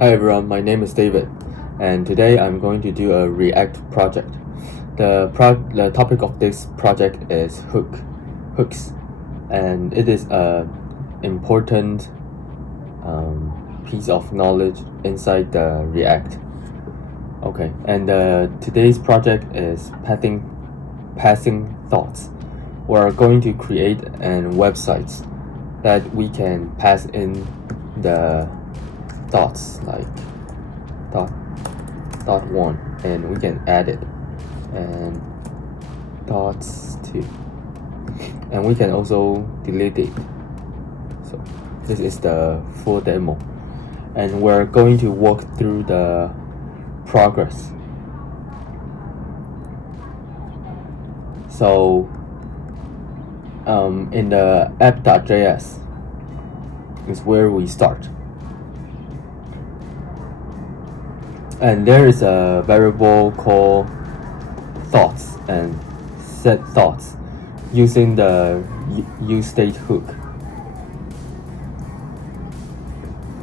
Hi everyone, my name is David, and today I'm going to do a React project. The topic of this project is hooks, and it is an important piece of knowledge inside the React. Okay, and today's project is passing thoughts. We're going to create an website that we can pass in the dots like dot 1, and we can add it, and dots 2, and we can also delete it. So this is the full demo, and we're going to walk through the progress. So in the app.js is where we start. And there is a variable called thoughts and set thoughts using the useState hook.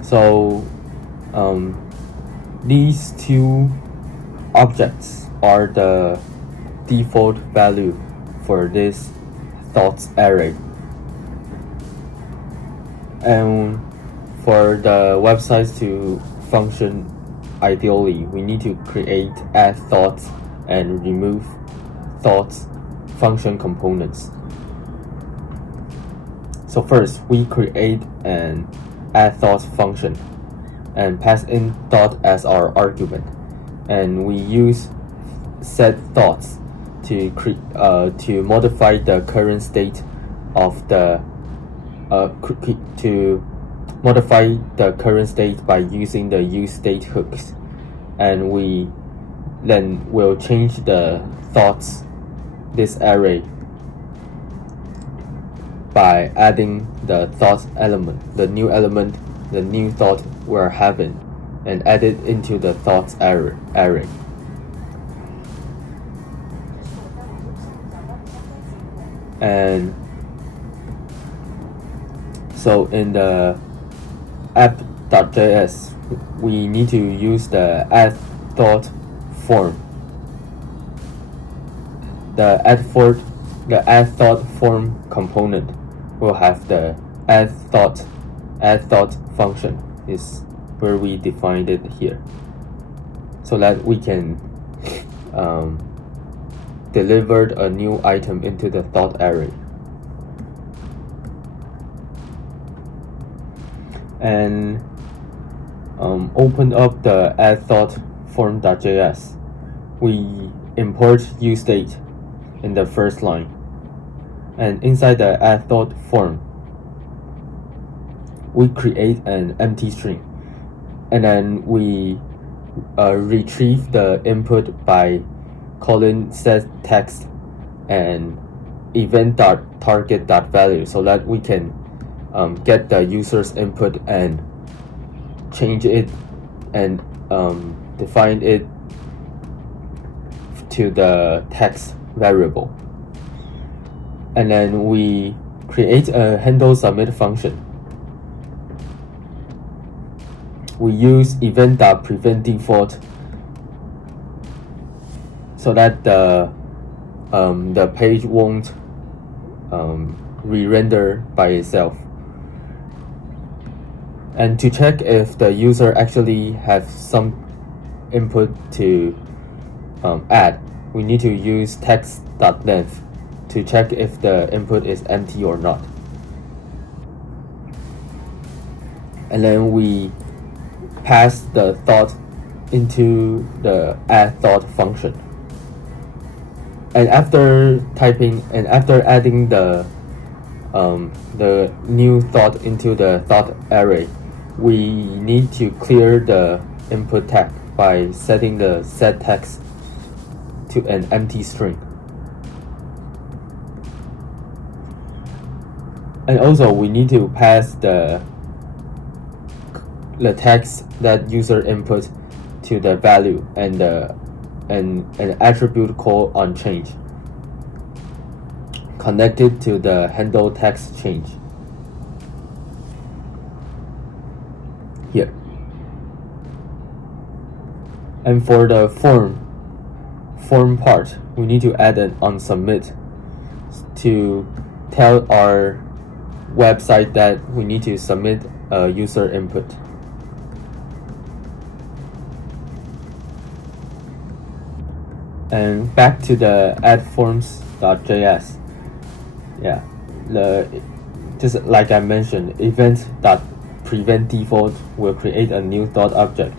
So these two objects are the default value for this thoughts array. And for the websites to function ideally, we need to create add thoughts and remove thoughts function components. So first, we create an add thoughts function and pass in thought as our argument, and we use set thoughts to modify the current state of the by using the useState hooks, and we then will change the thoughts this array by adding the thought element, the new thought we're having, and add it into the thoughts array. And so in the app.js, we need to use the add thought form. The add thought form component will have the add thought function is where we defined it here, so that we can deliver a new item into the thought array. And open up the add thought form.js. We import useState in the first line, and inside the add thought form we create an empty string, and then we retrieve the input by calling setText and event.target.value, so that we can get the user's input and change it and define it to the text variable. And then we create a handle submit function. We use event.prevent default so that the page won't re-render by itself. And to check if the user actually has some input to add, we need to use text.length to check if the input is empty or not. And then we pass the thought into the add thought function. And after adding the new thought into the thought array, we need to clear the input tag by setting the setText to an empty string. And also we need to pass the text that user input to the value and an attribute called onChange connected to the handle text change. here. And for the form part, we need to add an onSubmit to tell our website that we need to submit a user input. And back to the addForms.js. Yeah, just like I mentioned, event.preventDefault will create a new dot object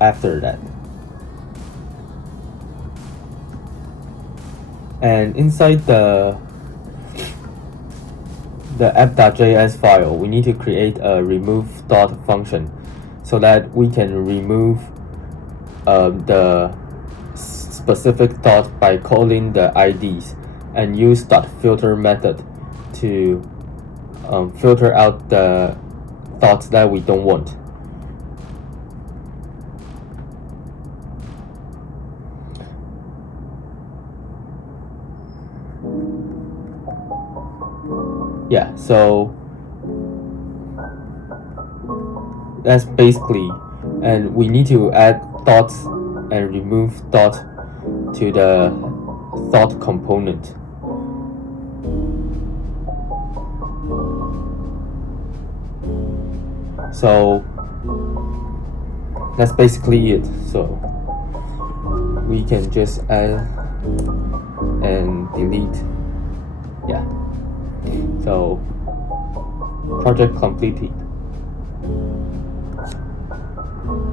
after that. And inside the app.js file, we need to create a remove dot function so that we can remove the specific dot by calling the IDs, and use .filter method to filter out the dots that we don't want. Yeah, so that's basically, and we need to add dots and remove dot to the thought component. So that's basically it. So we can just add and delete. Yeah. So project completed.